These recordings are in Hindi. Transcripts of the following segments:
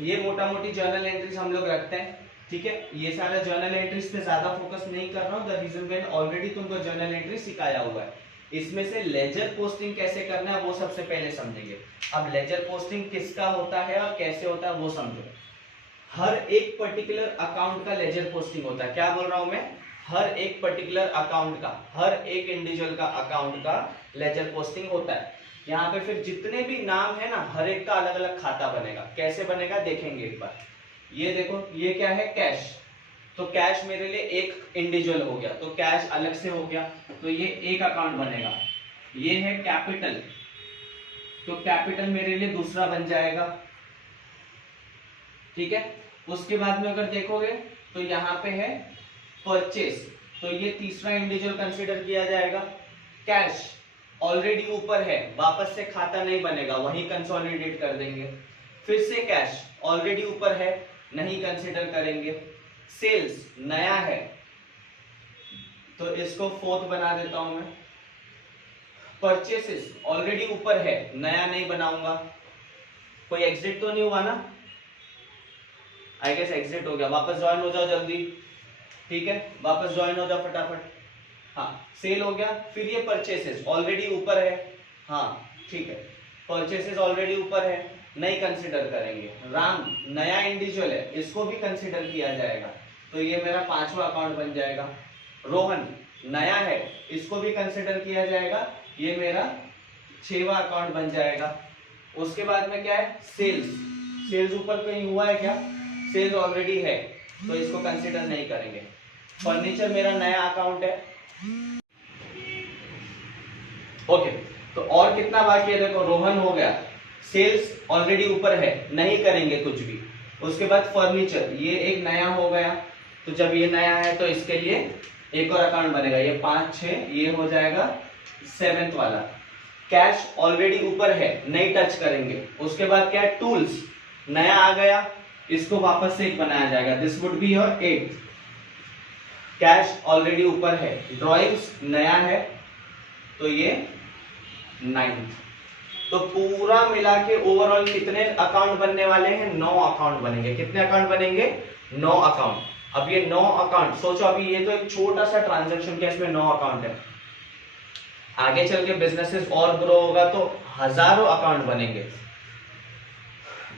ये मोटा मोटी जर्नल एंट्रीज हम लोग रखते हैं, ठीक है। ये सारा जर्नल एंट्रीज पे ज्यादा फोकस नहीं कर रहा हूँ, द रीजन मैंने ऑलरेडी तुमको जर्नल एंट्री सिखाया हुआ है। इसमें से लेजर पोस्टिंग कैसे करना है वो सबसे पहले समझेंगे। अब लेजर पोस्टिंग किसका होता है और कैसे होता है वो समझो। हर एक पर्टिकुलर अकाउंट का लेजर पोस्टिंग होता है। क्या बोल रहा हूं मैं? हर एक पर्टिकुलर अकाउंट का, हर एक इंडिविजुअल का अकाउंट का लेजर पोस्टिंग होता है। यहाँ पे फिर जितने भी नाम है ना, हर एक का अलग अलग खाता बनेगा। कैसे बनेगा देखेंगे एक बार। ये देखो, ये क्या है? कैश। तो कैश मेरे लिए एक इंडिविजुअल हो गया, तो कैश अलग से हो गया, तो ये एक अकाउंट बनेगा। ये है कैपिटल, तो कैपिटल मेरे लिए दूसरा बन जाएगा, ठीक है। उसके बाद में अगर देखोगे तो यहाँ पे है परचेस, तो ये तीसरा इंडिविजुअल कंसीडर किया जाएगा। कैश ऑलरेडी ऊपर है, वापस से खाता नहीं बनेगा, वहीं कंसोलिडेट कर देंगे। फिर से कैश ऑलरेडी ऊपर है, नहीं कंसीडर करेंगे। सेल्स नया है, तो इसको फोर्थ बना देता हूं मैं। परचेसेस ऑलरेडी ऊपर है, नया नहीं बनाऊंगा। कोई एग्जिट तो नहीं हुआ ना? आई गेस एग्जिट हो गया। वापस ज्वाइन हो जाओ जल्दी, ठीक है, वापस ज्वाइन हो जाओ फटाफट। हाँ, सेल हो गया। फिर ये परचेसेस ऑलरेडी ऊपर है, हाँ ठीक है, परचेसेस ऑलरेडी ऊपर है, नहीं कंसिडर करेंगे। राम नया इंडिविजुअल है, इसको भी कंसिडर किया जाएगा, तो ये मेरा पांचवा अकाउंट बन जाएगा। रोहन नया है, इसको भी कंसिडर किया जाएगा, ये मेरा छठवां अकाउंट बन जाएगा। उसके बाद में क्या है? सेल्स। सेल्स ऊपर कहीं हुआ है क्या? सेल्स ऑलरेडी है, तो इसको कंसिडर नहीं करेंगे। फर्नीचर मेरा नया अकाउंट है, ओके। तो और कितना बाकी है देखो, रोहन हो गया, सेल्स ऑलरेडी ऊपर है, नहीं करेंगे कुछ भी। उसके बाद फर्नीचर, ये एक नया हो गया, तो जब ये नया है तो इसके लिए एक और अकाउंट बनेगा। ये 5 6 ये हो जाएगा 7th वाला। कैश ऑलरेडी ऊपर है, नहीं टच करेंगे। उसके बाद क्या है? टूल्स नया आ गया, इसको वापस से एक बनाया जाएगा, this would be your 8th। Cash already ऊपर है, ड्राइंग्स नया है, तो ये 9th। तो पूरा मिला के ओवरऑल कितने अकाउंट बनने वाले हैं? 9 अकाउंट बनेंगे। कितने अकाउंट बनेंगे? 9 अकाउंट। अब ये 9 अकाउंट सोचो, अभी ये तो एक छोटा सा ट्रांजैक्शन के इसमें 9 अकाउंट है। आगे चल के बिजनेसेस और ग्रो होगा तो हजारों अकाउंट बनेंगे।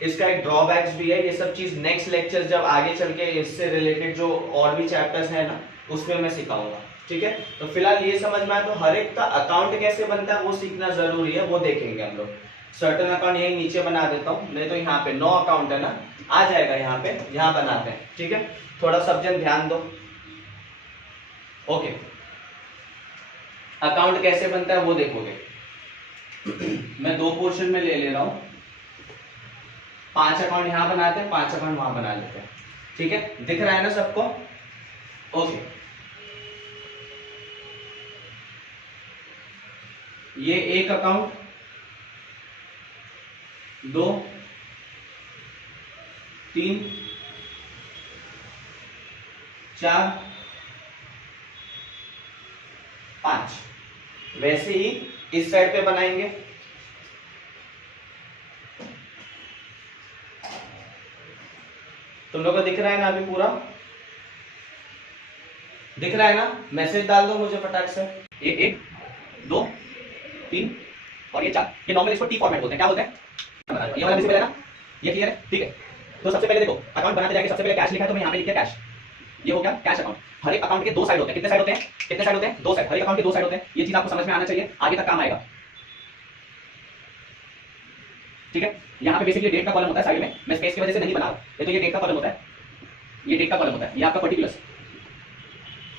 इसका एक ड्रॉबैक्स भी है, ये सब चीज नेक्स्ट लेक्चर जब आगे चल के इससे रिलेटेड जो और भी चैप्टर्स है ना, उसमें मैं सिखाऊंगा, ठीक है। तो फिलहाल ये समझ में आया, तो हर एक का अकाउंट कैसे बनता है वो सीखना जरूरी है, वो देखेंगे हम लोग। सर्टन अकाउंट यही नीचे बना देता हूँ, नहीं तो यहाँ पे 9 अकाउंट है ना, आ जाएगा यहाँ पे, यहाँ बनाते हैं, ठीक है। थोड़ा सब जन ध्यान दो, ओके। अकाउंट कैसे बनता है वो देखोगे। मैं 2 पोर्शन में ले रहा हूं, 5 अकाउंट यहां बनाते हैं, 5 अकाउंट वहां बना लेते हैं, ठीक है। दिख रहा है ना सबको? ओके। ये एक अकाउंट, 2 3 4 5। वैसे ही इस साइड पे बनाएंगे। तुम लोग को दिख रहा है ना अभी पूरा? दिख रहा है ना? मैसेज डाल दो मुझे फटाक से। ये 1 2 3 और ये 4। ये नॉर्मल इसको टी फॉर्मेट बोलते हैं। क्या बोलते हैं? ये वाला विजिबल है ना? ये क्लियर है? ठीक है। तो सबसे पहले देखो, अकाउंट बनाते जाएंगे। सबसे पहले कैश लिखा है तो मैं यहाँ पे लिख दिया कैश। ये हो गया कैश अकाउंट। हर एक अकाउंट के 2 साइड होते हैं। कितने साइड होते हैं? कितने साइड होते हैं? 2 साइड। हर एक अकाउंट के 2 साइड होते हैं। ये चीज आपको समझ में आना चाहिए, आगे तक काम आएगा, ठीक है। यहाँ पे बेसिकली डेट का कॉलम होता है साइड में, मैं स्पेस की वजह से नहीं बना रहा। ये तो ये डेट का कॉलम होता है, ये डेट का कॉलम होता है, ये आपका पर्टिकुलर्स,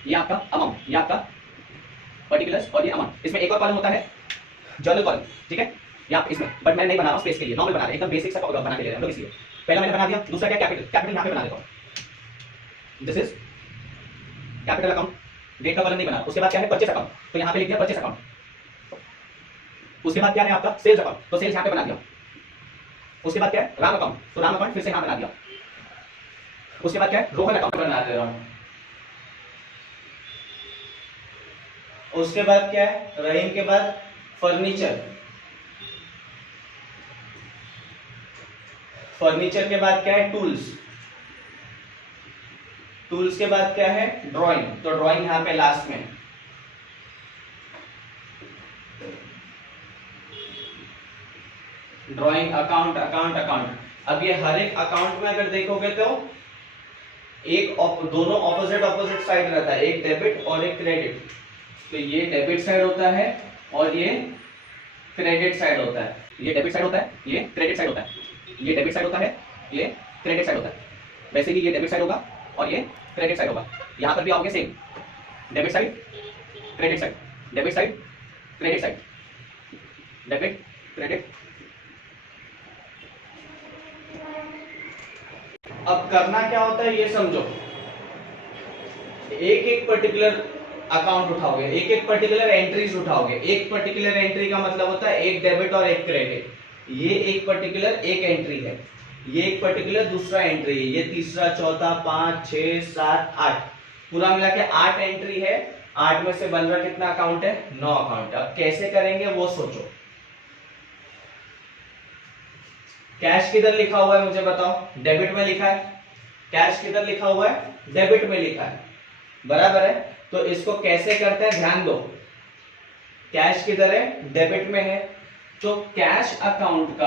ये आपका अमाउंट, ये आपका पर्टिकुलर्स और ये अमाउंट। इसमें एक और कॉलम होता है जर्नल कॉलम, ठीक है। यहाँ इसमें बट मैं नहीं बना रहा हूँ स्पेस के लिए, नॉर्मल बना रहा है, एकदम बेसिक सा बना के ले रहे हैं हम लोग, इसलिए पहला मैंने बना दिया। दूसरा क्या? कैपिटल। कैपिटल यहाँ पे बना देता हूँ, this is capital account. Date का कॉलम नहीं बना। उसके बाद क्या है? परचेस अकाउंट, तो यहाँ पे लिख दिया परचेस अकाउंट। उसके बाद क्या है आपका? सेल्स अकाउंट, तो सेल्स यहाँ पे बना दिया। उसके बाद क्या है? राम अकाउंट, तो राम अकाउंट फिर से यहाँ बना दिया। उसके बाद क्या है? रोहन अकाउंट बना दे रहा हूँ। उसके बाद क्या है? रहीम के बाद फर्नीचर। फर्नीचर के बाद क्या है, टूल्स। टूल्स के बाद क्या है, ड्राइंग। तो ड्राइंग यहां पे लास्ट में। Drawing, account, account, account. अब ये हर एक अकाउंट में अगर देखोगे तो एक दोनों ऑपोजिट साइड रहता है, एक डेबिट और एक क्रेडिट। तो ये डेबिट साइड होता है और ये क्रेडिट साइड होता है। ये डेबिट साइड होता है, ये क्रेडिट साइड होता है। ये डेबिट साइड होता है, ये क्रेडिट साइड होता है। वैसे ही ये डेबिट साइड होगा और ये क्रेडिट साइड होगा। यहां पर भी आओगे same, debit side, credit side, debit side, credit side, debit, credit. अब करना क्या होता है ये समझो। एक एक पर्टिकुलर अकाउंट उठाओगे, एक एक पर्टिकुलर एंट्रीज उठाओगे। एक पर्टिकुलर एंट्री का मतलब होता है एक डेबिट और एक क्रेडिट। ये एक पर्टिकुलर एक एंट्री है, ये एक पर्टिकुलर दूसरा एंट्री है, ये तीसरा, चौथा, 5, 6, 7, 8, पूरा मिला के 8 एंट्री है। 8 में से बन रहा कितना अकाउंट है, 9 अकाउंट। अब कैसे करेंगे वो सोचो। कैश किधर लिखा हुआ है मुझे बताओ, डेबिट में लिखा है। कैश किधर लिखा हुआ है, डेबिट में लिखा है, बराबर है। तो इसको कैसे करते हैं ध्यान दो। कैश किधर है, डेबिट में है। तो कैश अकाउंट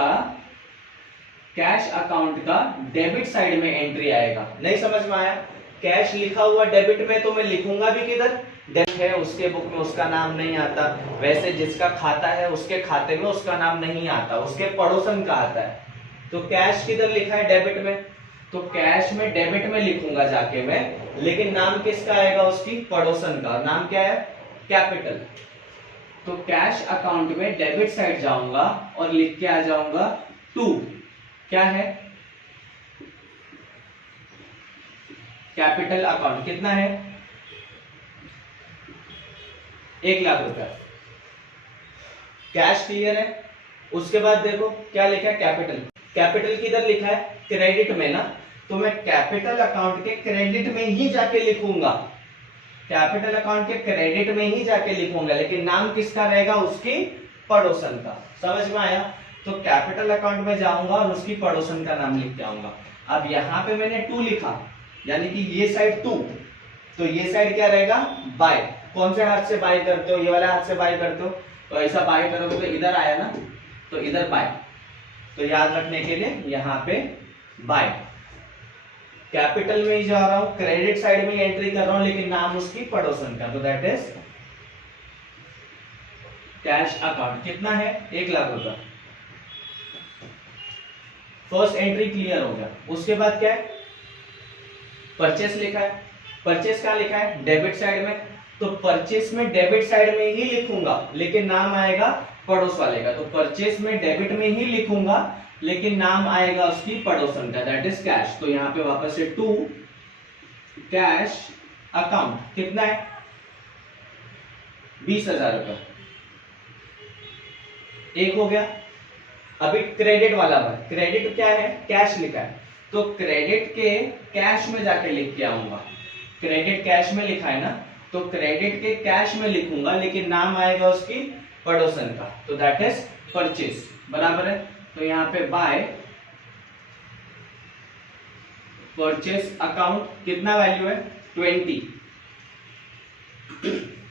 का डेबिट साइड में एंट्री आएगा। नहीं समझ में आया, कैश लिखा हुआ डेबिट में तो मैं लिखूंगा भी किधर, डेबिट है उसके बुक में उसका नाम नहीं आता। वैसे जिसका खाता है उसके खाते में उसका नाम नहीं आता, उसके पड़ोसन का आता है। तो कैश किधर लिखा है, डेबिट में। तो कैश में डेबिट में लिखूंगा जाके मैं, लेकिन नाम किसका आएगा, उसकी पड़ोसन का। नाम क्या है, कैपिटल। तो कैश अकाउंट में डेबिट साइड जाऊंगा और लिख के आ जाऊंगा 2। क्या है, कैपिटल अकाउंट। कितना है, 1 लाख रुपया। कैश क्लियर है। उसके बाद देखो क्या लिखा है, कैपिटल। कैपिटल किधर लिखा है, क्रेडिट में ना। तो मैं कैपिटल अकाउंट के क्रेडिट में ही जाके लिखूंगा, कैपिटल अकाउंट के क्रेडिट में ही जाके लिखूंगा, लेकिन नाम किसका रहेगा, उसकी पड़ोसन का। समझ में आया। तो कैपिटल अकाउंट में जाऊंगा और उसकी पड़ोसन का नाम लिख के आऊंगा। अब यहां पे मैंने 2 लिखा, यानी कि ये साइड 2, तो ये साइड क्या रहेगा, बाय। कौन से हाथ से बाय करते हो, ये वाला हाथ से बाय करते हो। तो ऐसा बाय करोगे तो इधर आया ना, तो इधर बाय। तो याद रखने के लिए यहां पे बाय। कैपिटल में ही जा रहा हूं, क्रेडिट साइड में एंट्री कर रहा हूं, लेकिन नाम उसकी पड़ोसन का। तो दैट इज कैश अकाउंट। कितना है, 1 लाख रुपया। फर्स्ट एंट्री क्लियर हो गया। उसके बाद क्या है, परचेस लिखा है। परचेस कहां लिखा है, डेबिट साइड में। तो परचेस में डेबिट साइड में ही लिखूंगा, लेकिन नाम आएगा पड़ोस वाले का। तो परचेस में डेबिट में ही लिखूंगा, लेकिन नाम आएगा उसकी पड़ोसन का, दैट इज कैश। तो यहां पे वापस से 2 कैश अकाउंट। कितना है, 20,000 रुपया। एक हो गया। अभी क्रेडिट वाला बार, क्रेडिट क्या है, कैश लिखा है। तो क्रेडिट के कैश में जाके लिख के आऊंगा। क्रेडिट कैश में लिखा है ना, तो क्रेडिट के कैश में लिखूंगा, लेकिन नाम आएगा उसकी पड़ोसन का। तो दैट इज परचेस, बराबर है। तो यहां पे बाय परचेस अकाउंट। कितना वैल्यू है, 20।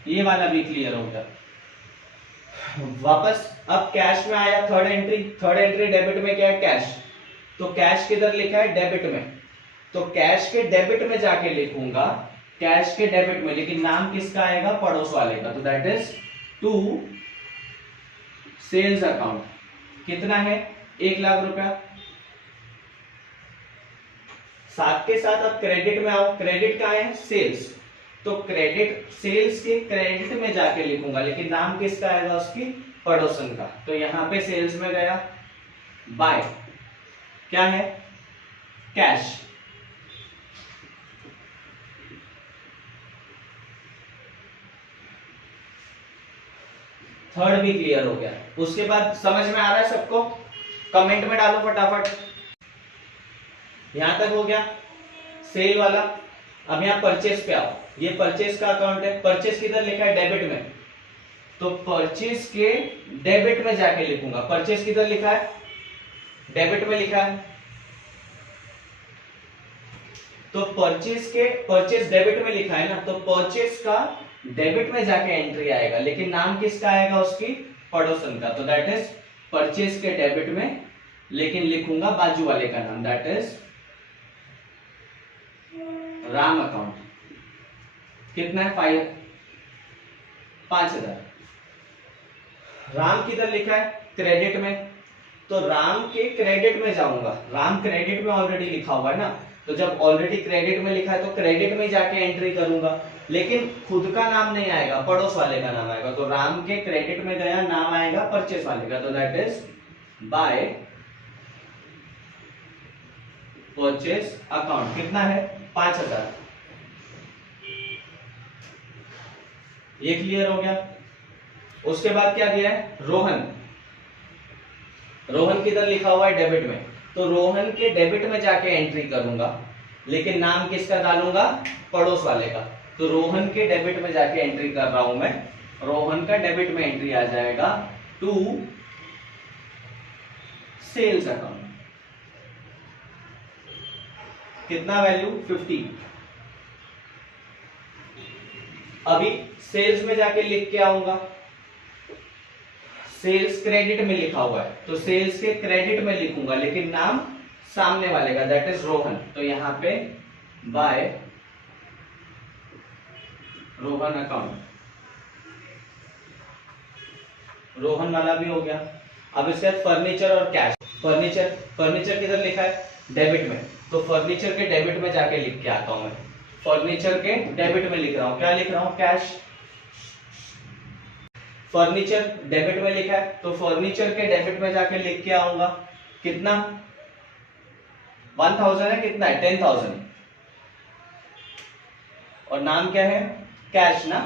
ये वाला भी क्लियर हो गया। वापस अब कैश में आया, थर्ड एंट्री डेबिट में क्या है, कैश। तो कैश किधर लिखा है, डेबिट में। तो कैश के डेबिट में जाके लिखूंगा, कैश के डेबिट में, लेकिन नाम किसका आएगा, पड़ोस वाले का। तो दैट इज 2 सेल्स अकाउंट। कितना है, 1 लाख रुपया। साथ के साथ अब क्रेडिट में आओ। क्रेडिट का है, सेल्स। तो क्रेडिट, सेल्स के क्रेडिट में जाके लिखूंगा, लेकिन नाम किसका आएगा, उसकी पड़ोसन का। तो यहां पे सेल्स में गया, बाय क्या है, कैश। थर्ड भी क्लियर हो गया। उसके बाद समझ में आ रहा है सबको, कमेंट में डालो फटाफट। यहां तक हो गया सेल वाला। अब यहां परचेस पे आओ। ये परचेस का अकाउंट है। परचेस किधर लिखा है, डेबिट में। तो परचेस के डेबिट में जाके लिखूंगा। परचेस किधर लिखा है, डेबिट में लिखा है। तो परचेज डेबिट में लिखा है ना, तो परचेज का डेबिट में जाके एंट्री आएगा, लेकिन नाम किसका आएगा, उसकी पड़ोसन का। तो दैट इज परचेज के डेबिट में, लेकिन लिखूंगा बाजू वाले का नाम, दैट इज राम अकाउंट। कितना है, 5000। राम किधर लिखा है, क्रेडिट में, तो राम के क्रेडिट में जाऊंगा। राम क्रेडिट में ऑलरेडी लिखा हुआ है ना, तो जब ऑलरेडी क्रेडिट में लिखा है तो क्रेडिट में जाके एंट्री करूंगा, लेकिन खुद का नाम नहीं आएगा, पड़ोस वाले का नाम आएगा। तो राम के क्रेडिट में गया, नाम आएगा परचेस वाले का, तो that is by purchase account. कितना है, 5000। ये क्लियर हो गया। उसके बाद क्या दिया है, रोहन। रोहन किधर लिखा हुआ है, डेबिट में, तो रोहन के डेबिट में जाके एंट्री करूंगा, लेकिन नाम किसका डालूंगा, पड़ोस वाले का। तो रोहन के डेबिट में जाके एंट्री कर रहा हूं मैं, रोहन का डेबिट में एंट्री आ जाएगा टू सेल्स अकाउंट। कितना वैल्यू, 50। अभी सेल्स में जाके लिख के आऊंगा, सेल्स क्रेडिट में लिखा हुआ है, तो सेल्स के क्रेडिट में लिखूंगा, लेकिन नाम सामने वाले का, दैट इज रोहन। तो यहां पे बाय रोहन अकाउंट, रोहन वाला भी हो गया। अब इसके बाद फर्नीचर और कैश। फर्नीचर किधर लिखा है, डेबिट में, तो फर्नीचर के डेबिट में जाके लिख के आता हूं मैं। फर्नीचर के डेबिट में लिख रहा हूं, क्या लिख रहा हूं, कैश। फर्नीचर डेबिट में लिखा है, तो फर्नीचर के डेबिट में जाके लिख के आऊंगा। कितना, 1000 है, कितना है, 10000, और नाम क्या है, कैश ना,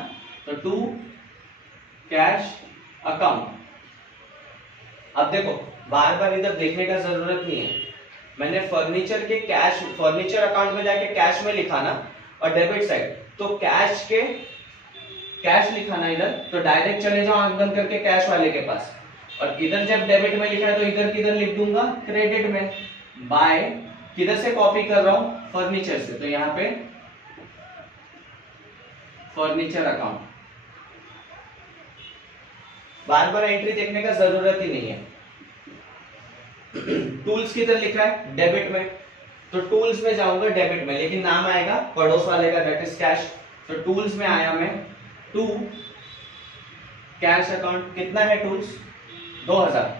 तो टू कैश अकाउंट। अब देखो, बार बार इधर देखने का जरूरत नहीं है, मैंने फर्नीचर के कैश, फर्नीचर अकाउंट में जाके कैश में लिखा ना, और डेबिट साइड तो कैश के कैश लिखा ना इधर, तो डायरेक्ट चले जाओ आंख बंद करके कैश वाले के पास, और इधर जब डेबिट में लिखा है तो इधर किधर लिख दूंगा, क्रेडिट में। बाय किधर से कॉपी कर रहा हूं, फर्नीचर से, तो यहां पे फर्नीचर अकाउंट। बार बार एंट्री देखने का जरूरत ही नहीं है। टूल्स किधर लिखा है, डेबिट में, तो टूल्स में जाऊंगा डेबिट में, लेकिन नाम आएगा पड़ोस वाले का, दैट इज कैश। तो टूल्स में आया मैं, टू कैश अकाउंट। कितना है टूल्स, 2000।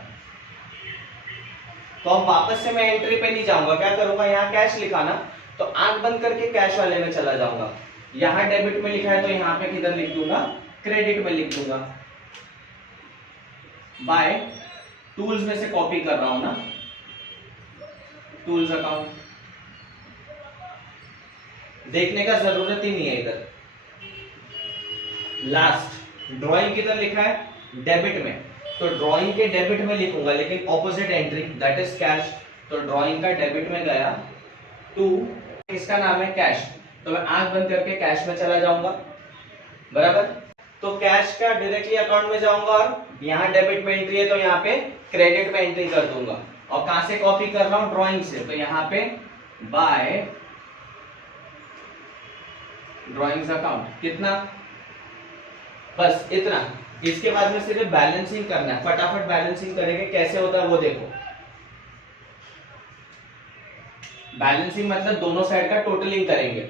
तो अब वापस से मैं एंट्री पे नहीं जाऊंगा, क्या करूंगा, यहाँ कैश लिखा ना, तो आंख बंद करके कैश वाले में चला जाऊंगा। यहाँ डेबिट में लिखा है, तो यहाँ पे किधर लिख दूंगा, क्रेडिट में लिख दूंगा। बाय टूल्स में से कॉपी कर रहा हूं ना, टूल्स अकाउंट। देखने का जरूरत ही नहीं है इधर। लास्ट ड्राइंग किधर लिखा है, डेबिट में, तो ड्राइंग के डेबिट में लिखूंगा, लेकिन opposite entry, that is cash. तो ड्राइंग का डेबिट में गया टू, इसका नाम है कैश, तो मैं आंख बंद करके कैश में चला जाऊंगा, बराबर। तो कैश का डायरेक्टली अकाउंट में जाऊंगा, और यहाँ डेबिट में एंट्री है तो यहाँ पे क्रेडिट में एंट्री कर दूंगा। और कहां से कॉपी कर रहा हूं, ड्राइंग से, तो यहाँ पे बाय ड्राइंग्स अकाउंट। कितना, बस इतना। इसके बाद में सिर्फ बैलेंसिंग करना है, फटाफट बैलेंसिंग करेंगे, कैसे होता है वो देखो। बैलेंसिंग मतलब दोनों साइड का टोटलिंग करेंगे।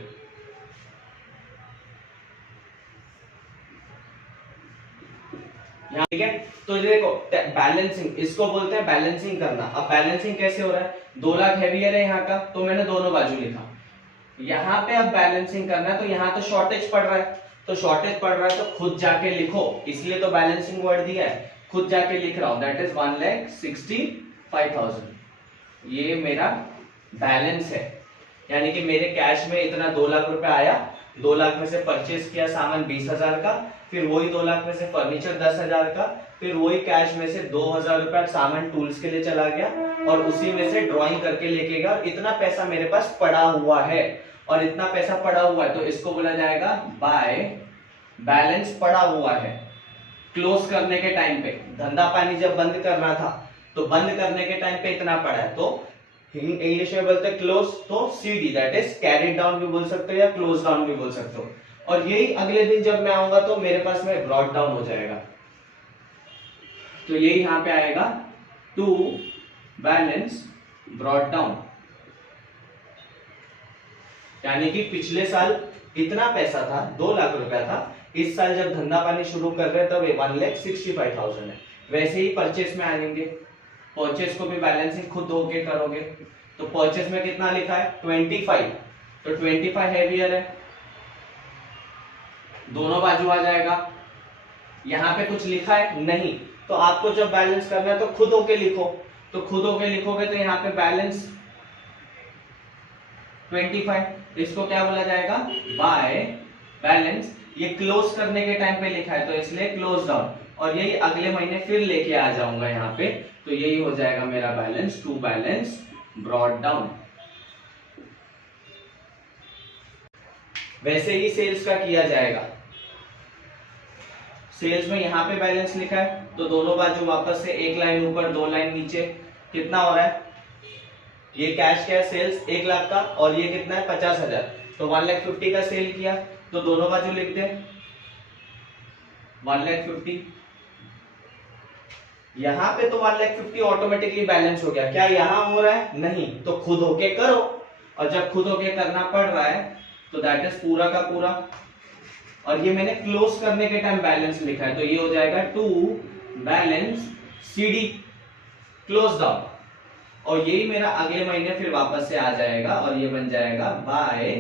ठीक है, तो ये देखो बैलेंसिंग, इसको बोलते हैं बैलेंसिंग करना। अब बैलेंसिंग कैसे हो रहा है, 2 लाख हैवियर है यहाँ का, तो मैंने दोनों बाजू लिखा। यहाँ पे अब बैलेंसिंग करना है, तो यहाँ तो शॉर्टेज पड़ रहा है, तो शॉर्टेज पड़ रहा है तो खुद जाके लिखो, इसलिए तो बैलेंसिंग वर्ड दिया है, खुद जाके लिख रहा हूं, दैट इज 1,65,000। ये मेरा बैलेंस है, यानी कि मेरे कैश में इतना 2 लाख रुपए आया, 2 लाख में से परचेज किया सामान 20,000 का, फिर वही 2 लाख में से फर्नीचर 10,000 का, फिर वही कैश में से 2,000 रुपया सामान टूल्स के लिए चला गया, और उसी में से ड्राइंग करके लेके गया, और इतना पैसा मेरे पास पड़ा हुआ है, और इतना पैसा पड़ा हुआ है तो इसको बोला जाएगा बाय बैलेंस पड़ा हुआ है। क्लोज करने के टाइम पे, धंधा पानी जब बंद करना था तो बंद करने के टाइम पे इतना पड़ा है, तो इंग्लिश में बोलते हैं क्लोज, तो CD that is carried down भी बोल सकते हो या क्लोज डाउन भी बोल सकते हो। और यही अगले दिन जब मैं आऊंगा तो मेरे पास में ब्रॉट डाउन हो जाएगा। तो ये यहां पे आएगा टू बैलेंस ब्रॉट डाउन, यानी कि पिछले साल इतना पैसा था 2 लाख रुपया था, इस साल जब धंधा पानी शुरू कर रहे हैं तब 1,65,000 है। वैसे ही परचेस में आएंगे, परचेस को भी बैलेंसिंग खुद होके करोगे। तो परचेस में कितना लिखा है 25, तो 25 हैवियर है, दोनों बाजू आ जाएगा। यहां पे कुछ लिखा है नहीं, तो आपको जब बैलेंस करना है तो खुद होके लिखो। तो खुद होके लिखोगे तो यहाँ पे बैलेंस 25, इसको क्या बोला जाएगा बाय बैलेंस। ये क्लोज करने के टाइम पे लिखा है तो इसलिए क्लोज डाउन, और यही अगले महीने फिर लेके आ जाऊंगा यहाँ पे, तो यही हो जाएगा मेरा balance to balance brought down. वैसे ही सेल्स का किया जाएगा। सेल्स में यहाँ पे बैलेंस लिखा है तो दोनों बाजू वापस से एक लाइन ऊपर 2 लाइन नीचे, कितना हो रहा है, ये कैश क्या है सेल्स 1 लाख का, और ये कितना है 50,000, तो 1,50,000 का सेल किया, तो दोनों बाजू लिख दे 1,50,000। यहां पे तो 1,50,000 ऑटोमेटिकली बैलेंस हो गया, क्या यहां हो रहा है नहीं, तो खुद होके करो, और जब खुद होके करना पड़ रहा है तो दैट इज पूरा का पूरा। और ये मैंने क्लोज करने के टाइम बैलेंस लिखा है तो ये हो जाएगा to balance CD close down, और यही मेरा अगले महीने फिर वापस से आ जाएगा और ये बन जाएगा बाय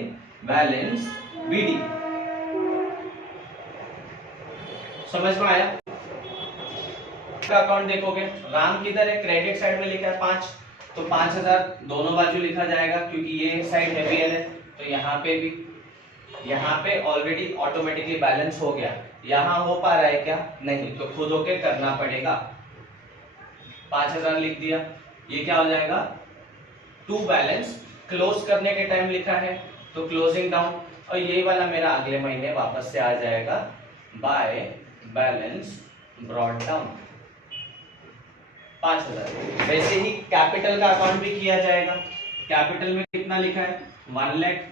बैलेंस BD। समझ में आया? अकाउंट देखोगे राम किधर है, क्रेडिट साइड में लिखा है 5, तो 5,000 दोनों बाजू लिखा जाएगा क्योंकि ये साइड हैवियर है, तो यहाँ पे भी, यहाँ पे ऑलरेडी ऑटोमेटिकली बैलेंस हो गया, यहाँ हो पा रहा है क्या नहीं, तो खुद होके करना पड़ेगा। 5,000 लिख दिया, ये क्या हो जाएगा टू बैलेंस, क्लोज करने के टाइम लिखा है तो क्लोजिंग डाउन, और ये वाला मेरा अगले महीने वापस से आ जाएगा बाय बैलेंस ब्रॉट डाउन 5,000। वैसे ही कैपिटल का अकाउंट भी किया जाएगा। कैपिटल में कितना लिखा है 1 लाख,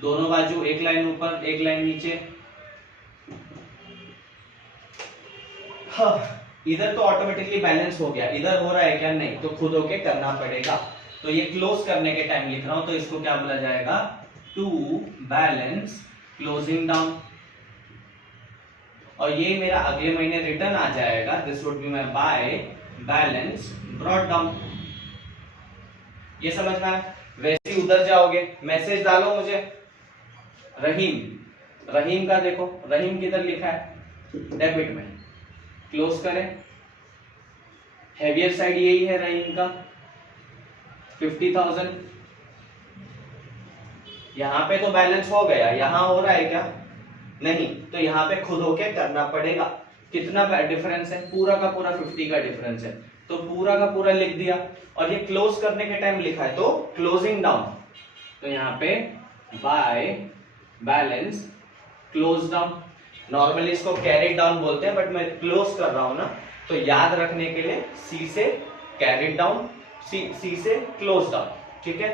दोनों बाजू एक लाइन ऊपर एक लाइन नीचे। हाँ, इधर तो ऑटोमेटिकली बैलेंस हो गया, इधर हो रहा है क्या नहीं, तो खुद होके करना पड़ेगा। तो ये क्लोज करने के टाइम लिख रहा हूं तो इसको क्या बोला जाएगा टू बैलेंस क्लोजिंग डाउन, और ये मेरा अगले महीने रिटर्न आ जाएगा, this would be my by balance brought down. ये समझ में आया? वैसे ही उधर जाओगे, मैसेज डालो मुझे रहीम, रहीम का देखो, रहीम किधर लिखा है डेबिट में, क्लोज करें, हैवियर साइड यही है रहीम का 50,000, यहां पे तो बैलेंस हो गया, यहां हो रहा है क्या नहीं, तो यहां पे खुद होके करना पड़ेगा। कितना डिफरेंस है, पूरा का पूरा 50 का डिफरेंस है, तो पूरा का पूरा लिख दिया, और ये क्लोज करने के टाइम लिखा है तो क्लोजिंग डाउन, तो यहाँ पे by balance close down. Normally इसको कैरी डाउन बोलते हैं बट मैं क्लोज कर रहा हूं ना, तो याद रखने के लिए C से कैरी डाउन, C से क्लोज डाउन, ठीक है,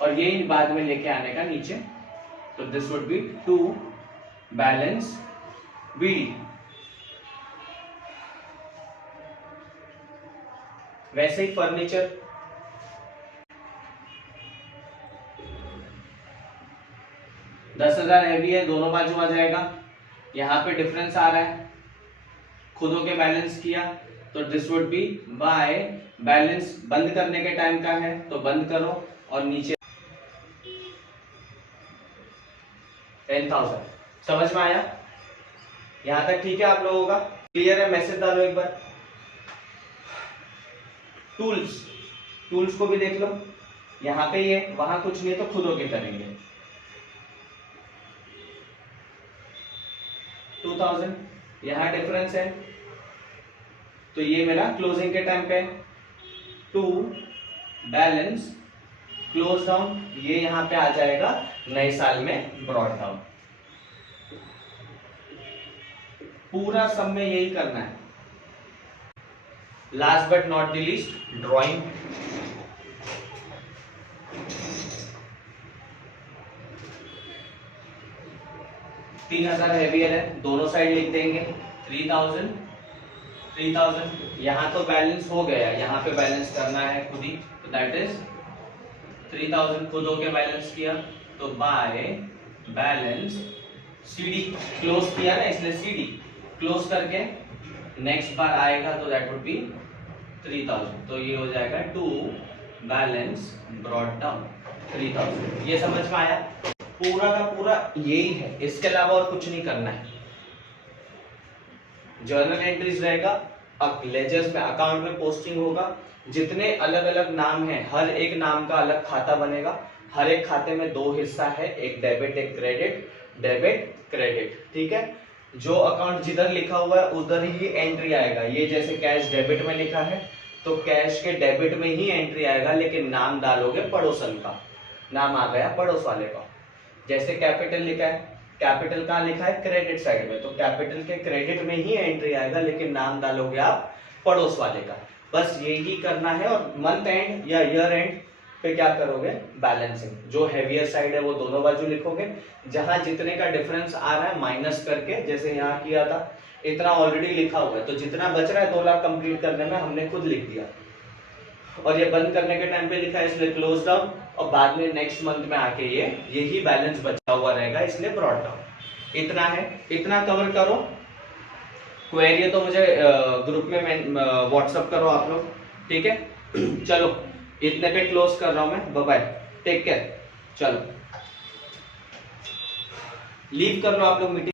और यही बाद में लेके आने का नीचे, तो this would be to balance BD। वैसे ही फर्नीचर, $10,000 हैवी है, दोनों बाजू आ जाएगा, यहाँ पे डिफरेंस आ रहा है, खुद होके बैलेंस किया, तो this would B by balance, बंद करने के टाइम का है तो बंद करो, और नीचे 10,000। समझ में आया? यहां तक ठीक है आप लोगों का? क्लियर है? मैसेज डालो एक बार। टूल्स, टूल्स को भी देख लो, यहाँ पे ये, वहां कुछ नहीं तो खुद होके करेंगे। 2,000 यहाँ डिफरेंस है, तो ये मेरा क्लोजिंग के टाइम पे टू बैलेंस क्लोज डाउन, ये यहाँ पे आ जाएगा नए साल में ब्रॉट डाउन। पूरा सब में यही करना है। Last but not the least drawing. 3000 heavier है, दोनों साइड लिख देंगे 3000 3000। यहाँ तो बैलेंस हो गया, यहाँ पे बैलेंस करना है खुद ही, तो दैट इज 3000 खुद होके बैलेंस किया, तो बाय बैलेंस CD क्लोज किया ना, इसलिए CD क्लोज करके नेक्स्ट बार आएगा तो दैट वुड बी 3000, तो ये हो जाएगा टू बैलेंस ब्रॉट डाउन 3000। ये समझ में आया? पूरा का पूरा यही है, इसके अलावा और कुछ नहीं करना है। जर्नल एंट्रीज रहेगा, लेजर्स में अकाउंट में पोस्टिंग होगा, जितने अलग अलग नाम हैं हर एक नाम का अलग खाता बनेगा, हर एक खाते में दो हिस्सा है, एक डेबिट एक क्रेडिट, डेबिट क्रेडिट, ठीक है। जो अकाउंट जिधर लिखा हुआ है उधर ही एंट्री आएगा। ये जैसे कैश डेबिट में लिखा है तो कैश के डेबिट में ही एंट्री आएगा, लेकिन नाम डालोगे पड़ोसन का, नाम आ गया पड़ोस वाले का। जैसे कैपिटल लिखा है, कैपिटल कहाँ लिखा है? क्रेडिट साइड में, तो कैपिटल के क्रेडिट में ही एंट्री आएगा, लेकिन नाम डालोगे आप पड़ोस वाले का। बस यही करना है। और मंथ एंड या ईयर एंड पे क्या करोगे? बैलेंसिंग। जो हैवियर साइड है वो दोनों बाजू लिखोगे, जहां जितने का डिफरेंस आ रहा है माइनस करके, जैसे यहाँ किया था इतना ऑलरेडी लिखा हुआ है, तो जितना बच रहा है 2 लाख कंप्लीट करने में हमने खुद लिख दिया, और ये बंद करने के टाइम पे लिखा है इसलिए क्लोज डाउन, और बाद में नेक्स्ट मंथ में आके ये यही बैलेंस बचा हुआ रहेगा इसलिए ब्रॉट डाउन। इतना है, इतना कवर करो। क्वेरी है तो मुझे ग्रुप में व्हाट्सअप करो आप लोग, ठीक है। चलो इतने पे क्लोज कर रहा हूं मैं, बाय बाय, टेक केयर। चलो लीव कर लो आप लोग मीटिंग।